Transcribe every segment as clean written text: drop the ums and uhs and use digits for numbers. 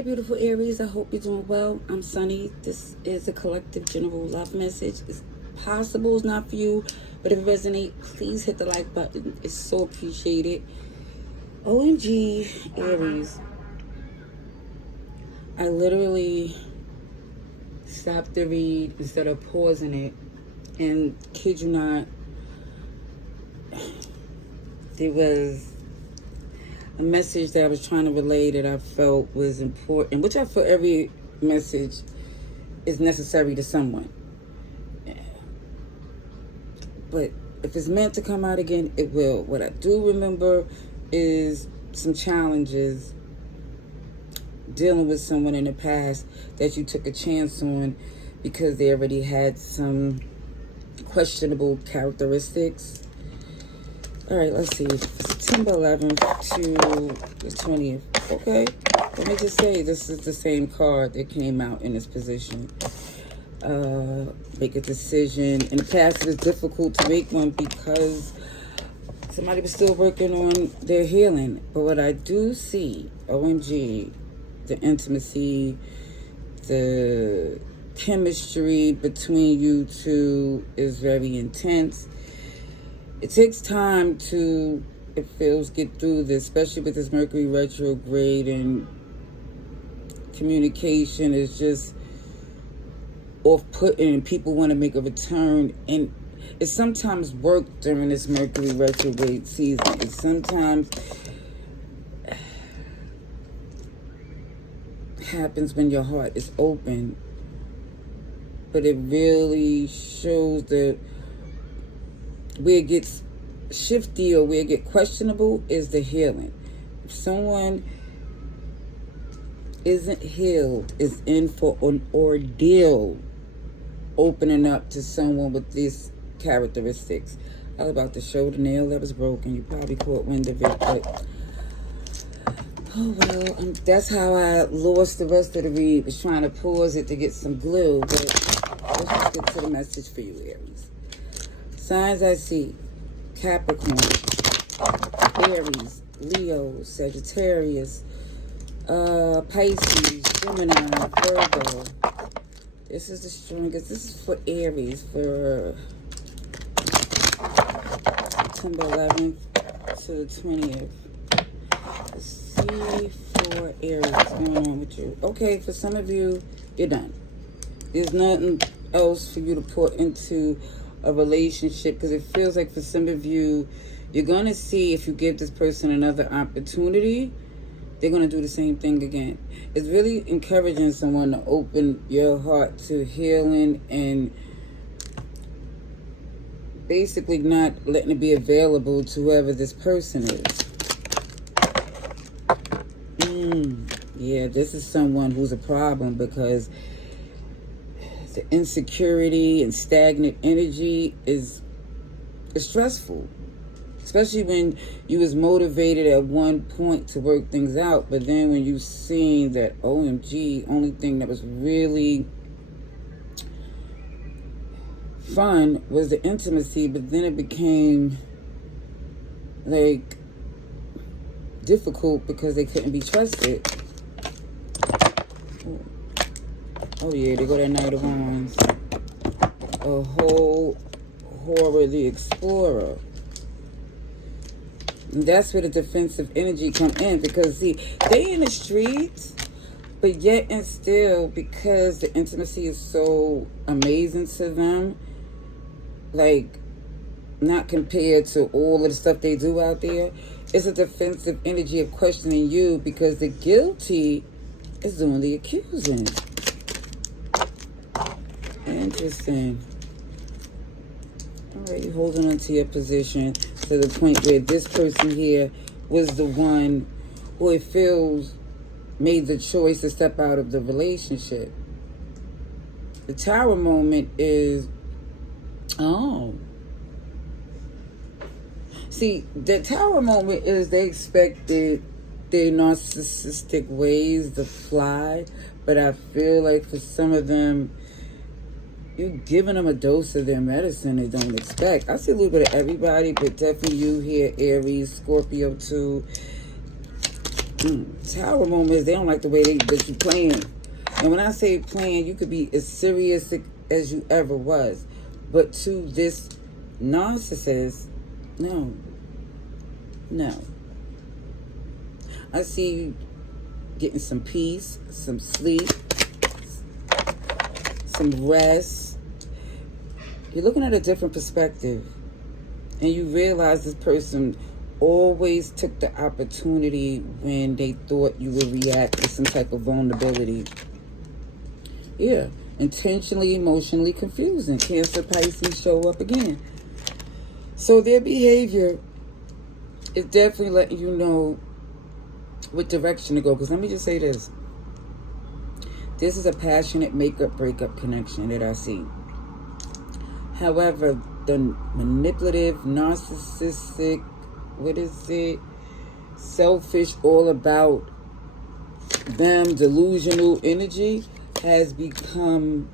Hi, beautiful Aries. I hope you're doing well. I'm Sunny. This is a collective general love message. It's possible it's not for you, but if it resonates, please hit the like button. It's so appreciated. OMG, Aries. I literally stopped the read instead of pausing it. And kid you not, there was a message that I was trying to relay that I felt was important, which I feel every message is necessary to someone. But if it's meant to come out again, it will. What I do remember is some challenges dealing with someone in the past that you took a chance on because they already had some questionable characteristics. All right, let's see. September 11th to the 20th. Okay, let me just say this is the same card that came out in this position. Make a decision. In the past, it was difficult to make one because somebody was still working on their healing. But what I do see, OMG, the intimacy, the chemistry between you two is very intense. It takes time to, it feels, get through this, especially with this Mercury retrograde, and communication is just off-putting and people want to make a return. And it sometimes works during this Mercury retrograde season. It sometimes happens when your heart is open. But it really shows that where it gets shifty or where it gets questionable is the healing. If someone isn't healed, is in for an ordeal opening up to someone with these characteristics. I was about to show the nail that was broken. You probably caught wind of it, but oh well. That's how I lost the rest of the read. Was trying to pause it to get some glue, but let's just get to the message for you, Aries. Signs I see: Capricorn, Aries, Leo, Sagittarius, Pisces, Gemini, Virgo. This is the strongest. This is for Aries for September 11th to the 20th. Let's see for Aries what's going on with you. Okay, for some of you, you're done. There's nothing else for you to put into a relationship, because it feels like for some of you, you're going to see if you give this person another opportunity, they're going to do the same thing again. It's really encouraging someone to open your heart to healing and basically not letting it be available to whoever this person is. Yeah, this is someone who's a problem, because the insecurity and stagnant energy is stressful. Especially when you was motivated at one point to work things out, but then when you seen that, OMG, only thing that was really fun was the intimacy, but then it became like difficult because they couldn't be trusted. Oh yeah, they go that Knight of Wands. A whole horror, the Explorer. And that's where the defensive energy come in, because see, they in the streets, but yet and still, because the intimacy is so amazing to them, like not compared to all of the stuff they do out there, it's a defensive energy of questioning you, because the guilty is doing the accusing. Interesting. All right, you're holding on to your position to the point where this person here was the one who it feels made the choice to step out of the relationship. The Tower moment is, see, the Tower moment is they expected their narcissistic ways to fly, but I feel like for some of them, you're giving them a dose of their medicine they don't expect. I see a little bit of everybody, but definitely you here, Aries, Scorpio too. Tower moments, they don't like the way that you playing. And when I say playing, you could be as serious as you ever was. But to this narcissist, no. No. I see you getting some peace, some sleep, some rest. You're looking at a different perspective. And you realize this person always took the opportunity when they thought you would react with some type of vulnerability. Yeah, intentionally, emotionally confusing. Cancer, Pisces show up again. So their behavior is definitely letting you know what direction to go. Because let me just say this. This is a passionate makeup-breakup connection that I see. However, the manipulative, narcissistic, selfish, all about them, delusional energy has become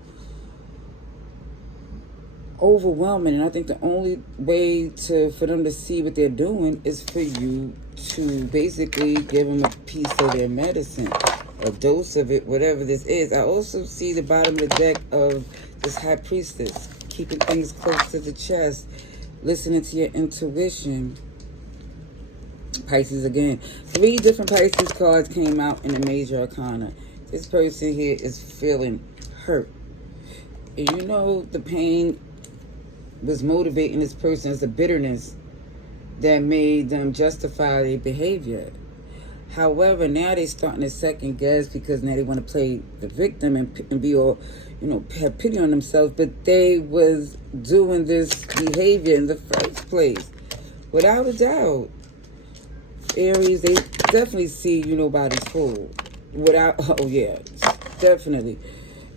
overwhelming. And I think the only way for them to see what they're doing is for you to basically give them a piece of their medicine, a dose of it, whatever this is. I also see the bottom of the deck of this High Priestess, keeping things close to the chest, listening to your intuition. Pisces again. 3 different Pisces cards came out in the Major Arcana. This person here is feeling hurt. And you know the pain was motivating this person as a bitterness that made them justify their behavior. However, now they're starting to second guess because now they want to play the victim and be all, have pity on themselves. But they was doing this behavior in the first place. Without a doubt. Aries, they definitely see you nobody's fool. Definitely.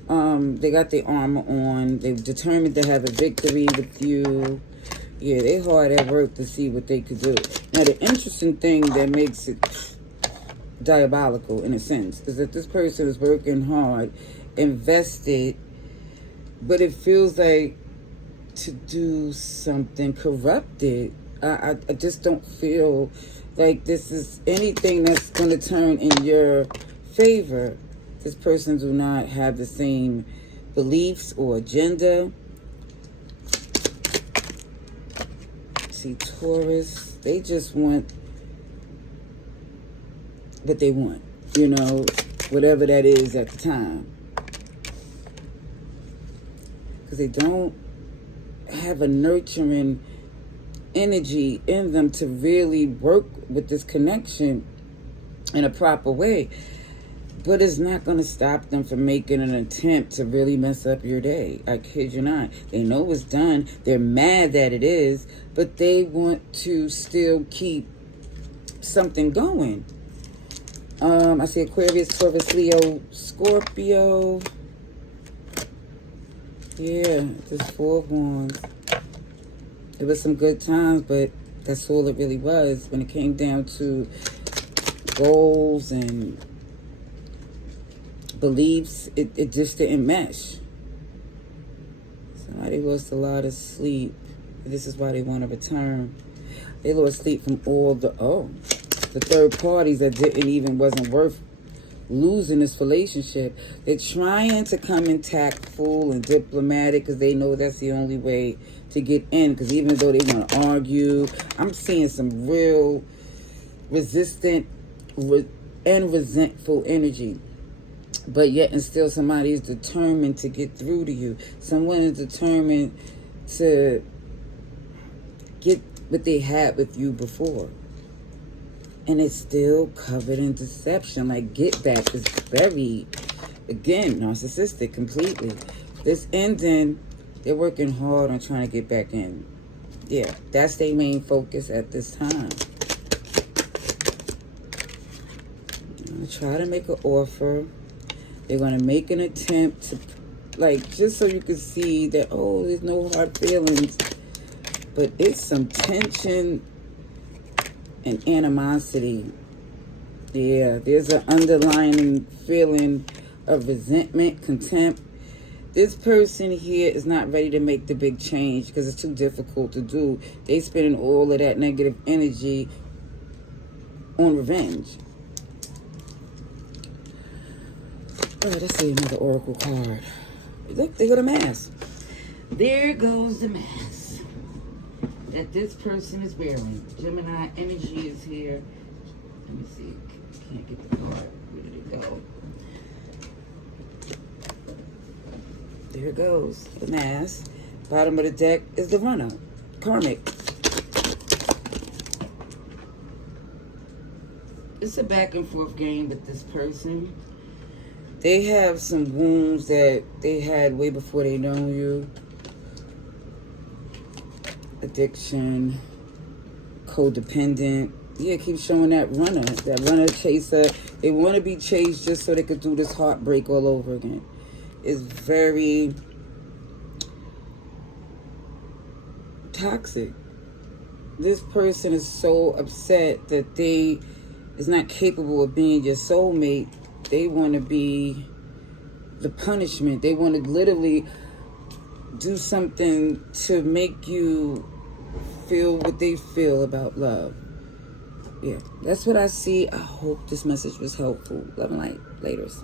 They got their armor on. They're determined to have a victory with you. Yeah, they hard at work to see what they could do. Now, the interesting thing that makes it diabolical, in a sense, is that this person is working hard, invested, but it feels like to do something corrupted. I just don't feel like this is anything that's going to turn in your favor. This person do not have the same beliefs or agenda. See, Taurus, they just want what they want, whatever that is at the time. Because they don't have a nurturing energy in them to really work with this connection in a proper way. But it's not going to stop them from making an attempt to really mess up your day. I kid you not. They know it's done. They're mad that it is, but they want to still keep something going. I see Aquarius, Taurus, Leo, Scorpio. Yeah, this 4 of Wands. It was some good times, but that's all it really was. When it came down to goals and beliefs, it just didn't mesh. Somebody lost a lot of sleep. This is why they want to return. They lost sleep from all the third parties that wasn't worth losing this relationship. They're trying to come in tactful and diplomatic because they know that's the only way to get in. Because even though they want to argue, I'm seeing some real resistant and resentful energy. But yet and still somebody is determined to get through to you. Someone is determined to get what they had with you before. And it's still covered in deception. Like, get back is very, again, narcissistic completely. This ending, they're working hard on trying to get back in. Yeah, that's their main focus at this time. Try to make an offer. They're going to make an attempt to, just so you can see that, there's no hard feelings. But it's some tension and animosity. Yeah, there's an underlying feeling of resentment, contempt. This person here is not ready to make the big change because it's too difficult to do. They spending all of that negative energy on revenge. All right, let's see another oracle card. Look, there go the mask. There goes the mask that this person is wearing. Gemini energy is here. Let me see. Can't get the card. Where did it go? There it goes. The mask. Bottom of the deck is the runner. Karmic. It's a back and forth game with this person. They have some wounds that they had way before they know you. Addiction. Codependent. Yeah, keep showing that runner chaser. They want to be chased just so they could do this heartbreak all over again. It's very toxic. This person is so upset that they is not capable of being your soulmate. They want to be the punishment. They want to literally do something to make you feel what they feel about love. Yeah, that's what I see. I hope this message was helpful. Love and light. Laters.